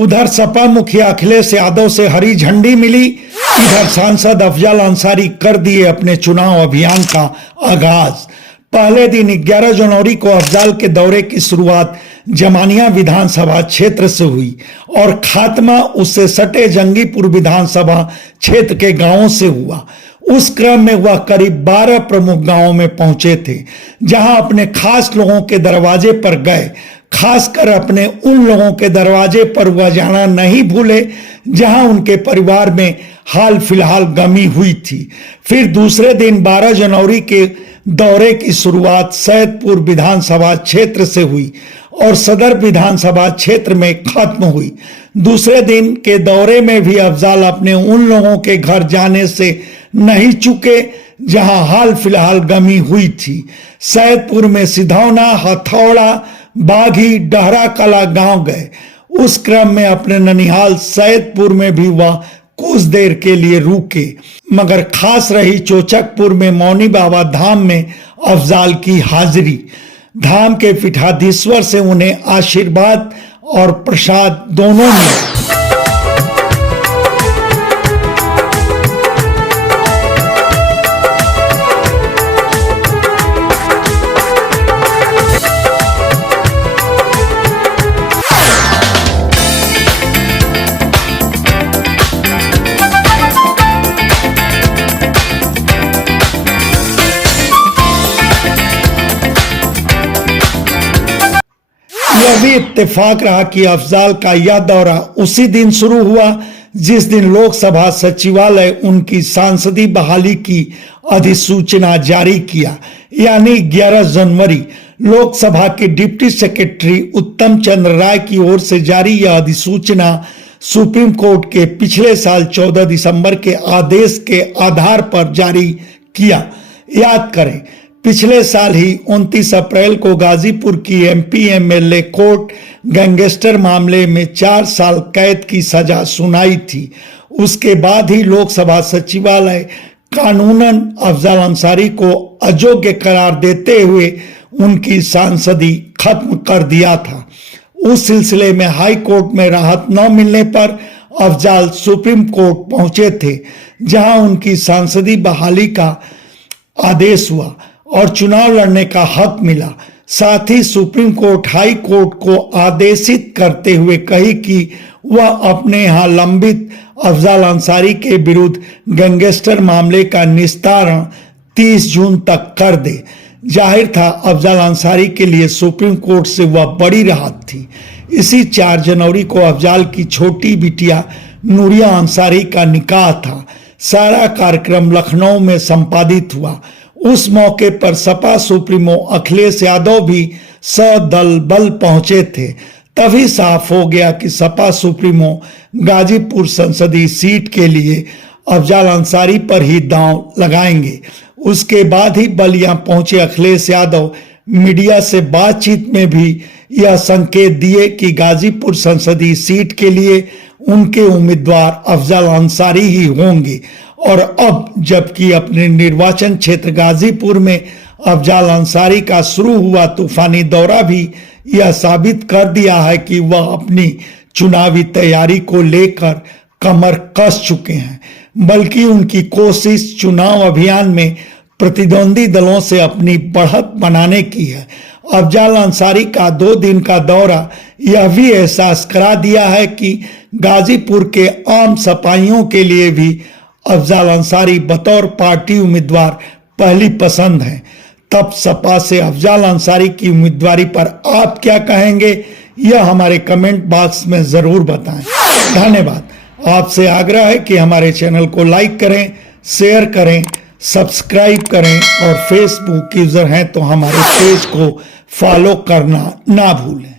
उधर सपा मुखिया अखिलेश यादव से हरी झंडी मिली, इधर सांसद अफजल अंसारी कर दिए अपने चुनाव अभियान का आगाज। पहले दिन 11 जनवरी को अफजल के दौरे की शुरुआत जमानिया विधानसभा क्षेत्र से हुई और खात्मा उससे सटे जंगीपुर विधानसभा क्षेत्र के गांवों से हुआ। उस क्रम में वह करीब 12 प्रमुख गांवों में पहुंचे थे, जहां अपने खास लोगों के दरवाजे पर गए। खासकर अपने उन लोगों के दरवाजे पर वह जाना नहीं भूले जहां उनके परिवार में हाल फिलहाल गमी हुई थी। फिर दूसरे दिन 12 जनवरी के दौरे की शुरुआत सैदपुर विधानसभा क्षेत्र से हुई और सदर विधानसभा क्षेत्र में खत्म हुई। दूसरे दिन के दौरे में भी अफजल अपने उन लोगों के घर जाने से नहीं चुके जहां हाल फिलहाल गमी हुई थी। सैदपुर में सिधौना, हथौड़ा, बाघी, डहरा कला गांव गए। उस क्रम में अपने ननिहाल सैदपुर में भी वह कुछ देर के लिए रुके, मगर खास रही चोचकपुर में मौनी बाबा धाम में अफजल की हाजिरी। धाम के पीठाधीश्वर से उन्हें आशीर्वाद और प्रसाद दोनों मिले। यह भी इत्तेफाक रहा कि अफजल का यह दौरा उसी दिन शुरू हुआ जिस दिन लोकसभा सचिवालय उनकी सांसदी बहाली की अधिसूचना जारी किया, यानी 11 जनवरी। लोकसभा के डिप्टी सेक्रेटरी उत्तम चंद्र राय की ओर से जारी यह अधिसूचना सुप्रीम कोर्ट के पिछले साल 14 दिसंबर के आदेश के आधार पर जारी किया। याद करें, पिछले साल ही 29 अप्रैल को गाजीपुर की एमपी एमएलए कोर्ट गैंगस्टर मामले में 4 साल कैद की सजा सुनाई थी। उसके बाद ही लोकसभा सचिवालय कानूनन अफजल अंसारी को अयोग्य करार देते हुए उनकी सांसदी खत्म कर दिया था। उस सिलसिले में हाई कोर्ट में राहत न मिलने पर अफजल सुप्रीम कोर्ट पहुंचे थे, जहां उनकी सांसदी बहाली का आदेश हुआ और चुनाव लड़ने का हक मिला। साथ ही सुप्रीम कोर्ट हाई कोर्ट को आदेशित करते हुए कही कि वह अपने यहां लंबित अफजल अंसारी के विरुद्ध गैंगस्टर मामले का निस्तारण 30 जून तक कर दे। जाहिर था अफजल अंसारी के लिए सुप्रीम कोर्ट से वह बड़ी राहत थी। इसी 4 जनवरी को अफजल की छोटी बिटिया नूरिया अंसारी का निकाह था। सारा कार्यक्रम लखनऊ में संपादित हुआ। उस मौके पर सपा सुप्रीमो अखिलेश यादव भी सदल बल पहुंचे थे। तभी साफ हो गया कि सपा सुप्रीमो गाजीपुर संसदीय सीट के लिए अफजल अंसारी पर ही दांव लगाएंगे। उसके बाद ही बलिया पहुंचे अखिलेश यादव मीडिया से बातचीत में भी यह संकेत दिए कि गाजीपुर संसदीय सीट के लिए उनके उम्मीदवार अफजल अंसारी ही होंगे। और अब जबकि अपने निर्वाचन क्षेत्र गाजीपुर में अफजल अंसारी का शुरू हुआ तूफानी दौरा भी यह साबित कर दिया है कि वह अपनी चुनावी तैयारी को लेकर कमर कस चुके हैं, बल्कि उनकी कोशिश चुनाव अभियान में प्रतिद्वंदी दलों से अपनी बढ़त बनाने की है। अफजल अंसारी का 2 दिन का दौरा यह भी एहसास करा दिया है कि गाजीपुर के आम सपाइयों के लिए भी अफजल अंसारी बतौर पार्टी उम्मीदवार पहली पसंद है। तब सपा से अफजल अंसारी की उम्मीदवारी पर आप क्या कहेंगे, यह हमारे कमेंट बॉक्स में जरूर बताएं। धन्यवाद। आपसे आग्रह है कि हमारे चैनल को लाइक करें, शेयर करें, सब्सक्राइब करें और फेसबुक यूजर हैं तो हमारे पेज को फॉलो करना ना भूलें।